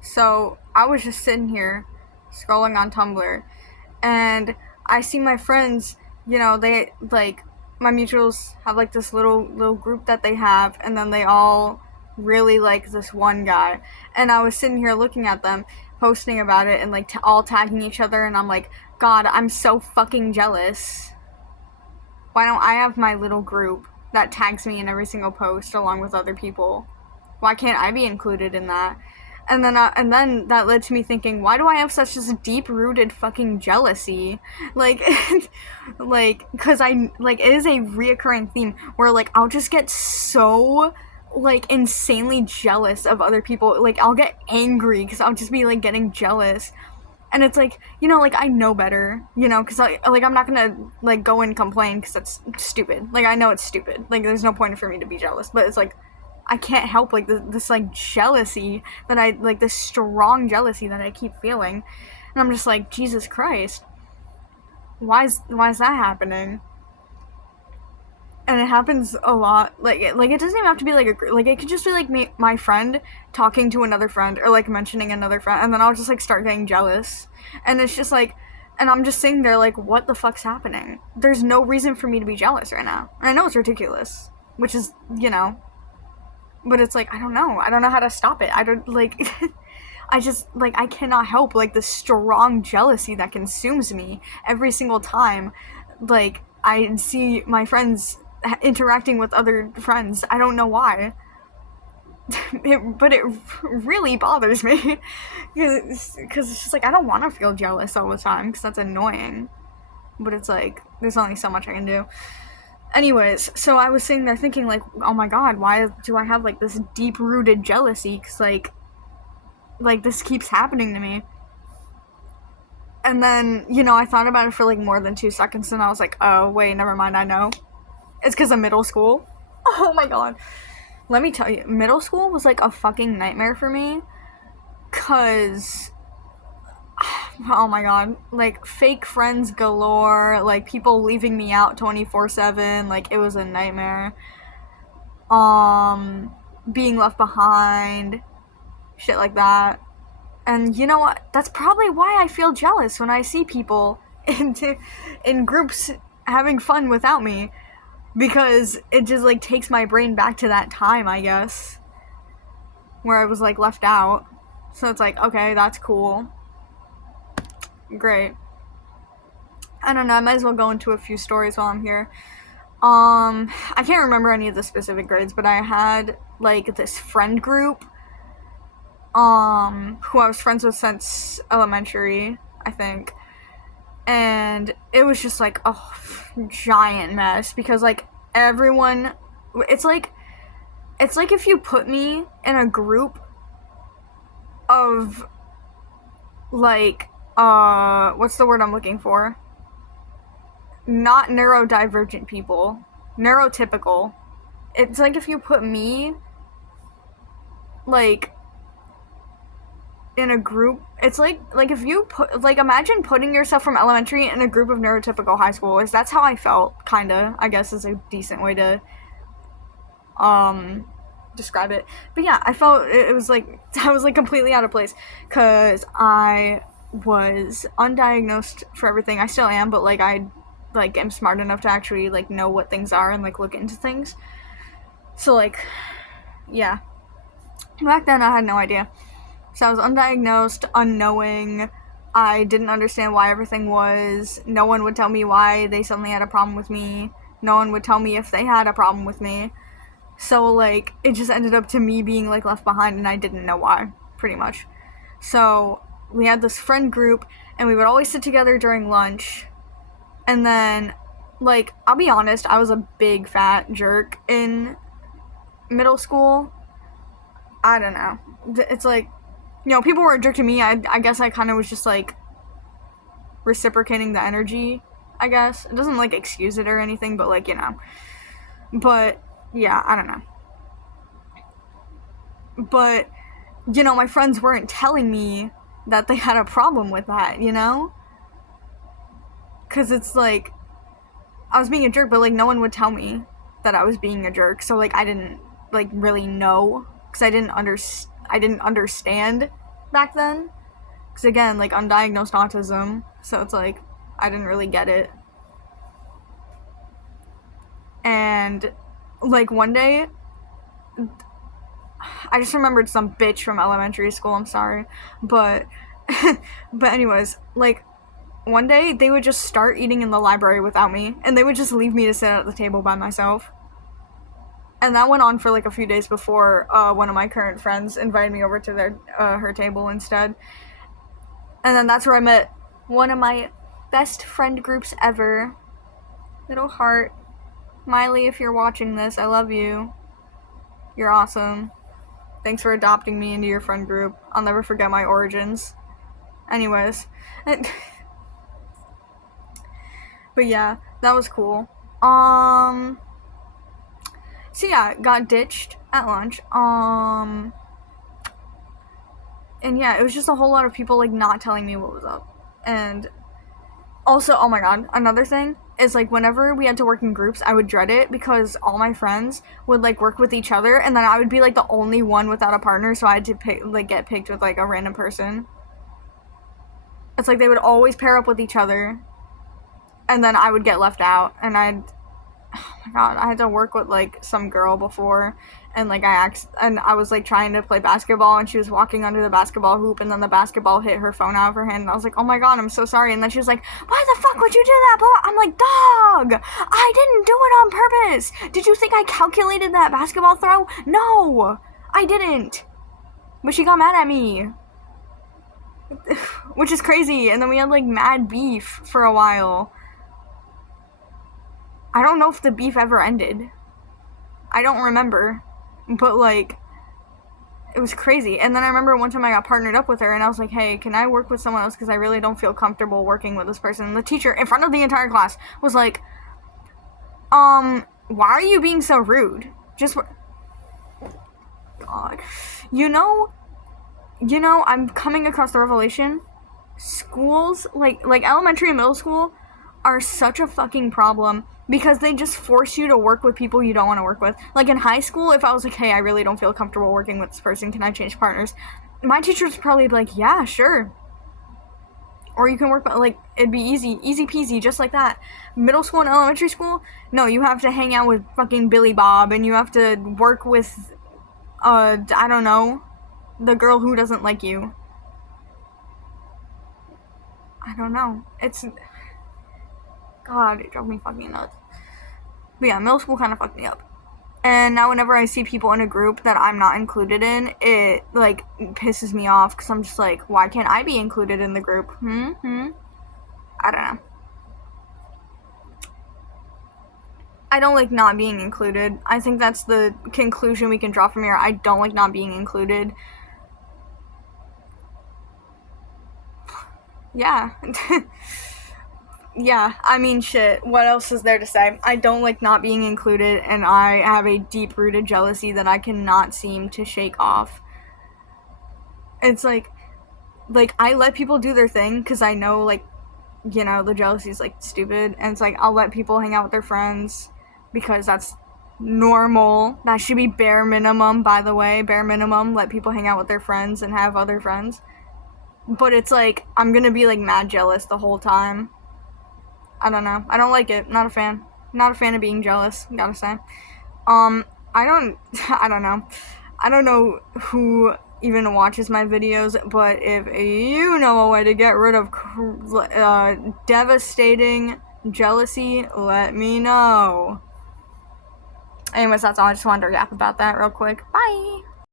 So I was just sitting here scrolling on Tumblr, and I see my friends, they like my mutuals have like this little group that they have, and then they all really like this one guy. And I was sitting here looking at them posting about it and like all tagging each other, and I'm like, God, I'm so fucking jealous. Why don't I have my little group that tags me in every single post along with other people? Why can't I be included in that? And then that led to me thinking, why do I have such this deep rooted fucking jealousy? Like, because it is a reoccurring theme where like I'll just get so like insanely jealous of other people. Like I'll get angry because I'll just be like getting jealous, and it's like, like I know better, because I'm not gonna like go and complain because that's stupid. Like I know it's stupid. Like there's no point for me to be jealous, but it's like I can't help like this like jealousy that I like, this strong jealousy that I keep feeling, and I'm just like, Jesus Christ, why is that happening? And it happens a lot. Like it doesn't even have to be like like it could just be like my friend talking to another friend or like mentioning another friend, and then I'll just like start getting jealous, and it's just like, and I'm just sitting there like, what the fuck's happening? There's no reason for me to be jealous right now, and I know it's ridiculous, which is but it's like, I don't know. I don't know how to stop it. I don't like. I just like, I cannot help like the strong jealousy that consumes me every single time. Like I see my friends interacting with other friends. I don't know why. But it really bothers me because it's just like I don't want to feel jealous all the time because that's annoying. But it's like there's only so much I can do. Anyways, so I was sitting there thinking like, oh my god, why do I have like this deep rooted jealousy? Because like this keeps happening to me. And then I thought about it for like more than 2 seconds, and I was like, oh wait, never mind. I know it's because of middle school. Oh my god. Let me tell you, middle school was like a fucking nightmare for me. Cause oh my god, like fake friends galore, like people leaving me out 24/7, like it was a nightmare. Being left behind, shit like that. And you know what? That's probably why I feel jealous when I see people in groups having fun without me, because it just like takes my brain back to that time, I guess, where I was like left out. So it's like, okay, that's cool. Great. I don't know, I might as well go into a few stories while I'm here. I can't remember any of the specific grades, but I had like this friend group who I was friends with since elementary, I think. And it was just like a giant mess because like everyone, it's like if you put me in a group of like what's the word I'm looking for? Not neurodivergent people, neurotypical. It's like if you put me like in a group, it's like if you put like, imagine putting yourself from elementary in a group of neurotypical high schoolers. That's how I felt, kinda, I guess, is a decent way to um describe it. But yeah, I felt it was like I was like completely out of place because I was undiagnosed for everything. I still am, but like I like am smart enough to actually like know what things are and like look into things. So like, yeah, back then I had no idea. So I was undiagnosed, unknowing. I didn't understand why everything was. No one would tell me why they suddenly had a problem with me. No one would tell me if they had a problem with me. So like it just ended up to me being like left behind, and I didn't know why, pretty much. So we had this friend group, and we would always sit together during lunch. And then like, I'll be honest, I was a big fat jerk in middle school. I don't know. It's like, people were a jerk to me. I guess I kind of was just like reciprocating the energy, I guess. It doesn't like excuse it or anything, but like, But yeah, I don't know. But my friends weren't telling me that they had a problem with that. Cuz it's like I was being a jerk, but like no one would tell me that I was being a jerk. So like I didn't like really know cuz I didn't understand back then. Because again, like, undiagnosed autism, so it's like, I didn't really get it. And, like, one day, I just remembered some bitch from elementary school, I'm sorry. But, but anyways, like, one day they would just start eating in the library without me, and they would just leave me to sit at the table by myself. And that went on for like a few days before one of my current friends invited me over to her table instead. And then that's where I met one of my best friend groups ever. Little heart. Miley, if you're watching this, I love you. You're awesome. Thanks for adopting me into your friend group. I'll never forget my origins. Anyways. But yeah, that was cool. So yeah, got ditched at lunch. And yeah, it was just a whole lot of people like not telling me what was up. And also, oh my god, another thing is like whenever we had to work in groups, I would dread it because all my friends would like work with each other, and then I would be like the only one without a partner, so I had to get picked with like a random person. It's like they would always pair up with each other, and then I would get left out, and oh my god, I had to work with like some girl before, and like I was like trying to play basketball, and she was walking under the basketball hoop, and then the basketball hit her phone out of her hand, and I was like, oh my god, I'm so sorry. And then she was like, why the fuck would you do that? I'm like, dog, I didn't do it on purpose. Did you think I calculated that basketball throw? No, I didn't. But she got mad at me, which is crazy. And then we had like mad beef for a while. I don't know if the beef ever ended. I don't remember. But, like, it was crazy. And then I remember one time I got partnered up with her, and I was like, hey, can I work with someone else? Because I really don't feel comfortable working with this person. And the teacher, in front of the entire class, was like, why are you being so rude? God. You know, I'm coming across the revelation. Schools, like elementary and middle school, are such a fucking problem because they just force you to work with people you don't want to work with. Like in high school, if I was like, hey, I really don't feel comfortable working with this person, can I change partners? My teachers would probably be like, yeah, sure. Or you can work, like, it'd be easy peasy, just like that. Middle school and elementary school, no, you have to hang out with fucking Billy Bob, and you have to work with, I don't know, the girl who doesn't like you. I don't know. God, it drove me fucking nuts. But yeah, middle school kind of fucked me up. And now whenever I see people in a group that I'm not included in, it, like, pisses me off. Because I'm just like, why can't I be included in the group? I don't know. I don't like not being included. I think that's the conclusion we can draw from here. I don't like not being included. Yeah. Yeah, I mean, shit. What else is there to say? I don't like not being included, and I have a deep-rooted jealousy that I cannot seem to shake off. It's like I let people do their thing, because I know, like, you know, the jealousy is, like, stupid, and it's like, I'll let people hang out with their friends, because that's normal. That should be bare minimum, by the way. Bare minimum, let people hang out with their friends and have other friends. But it's like, I'm gonna be, like, mad jealous the whole time. I don't know. I don't like it. Not a fan. Not a fan of being jealous, gotta say. I don't know. I don't know who even watches my videos, but if you know a way to get rid of devastating jealousy, let me know. Anyways, that's all. I just wanted to yap about that real quick. Bye!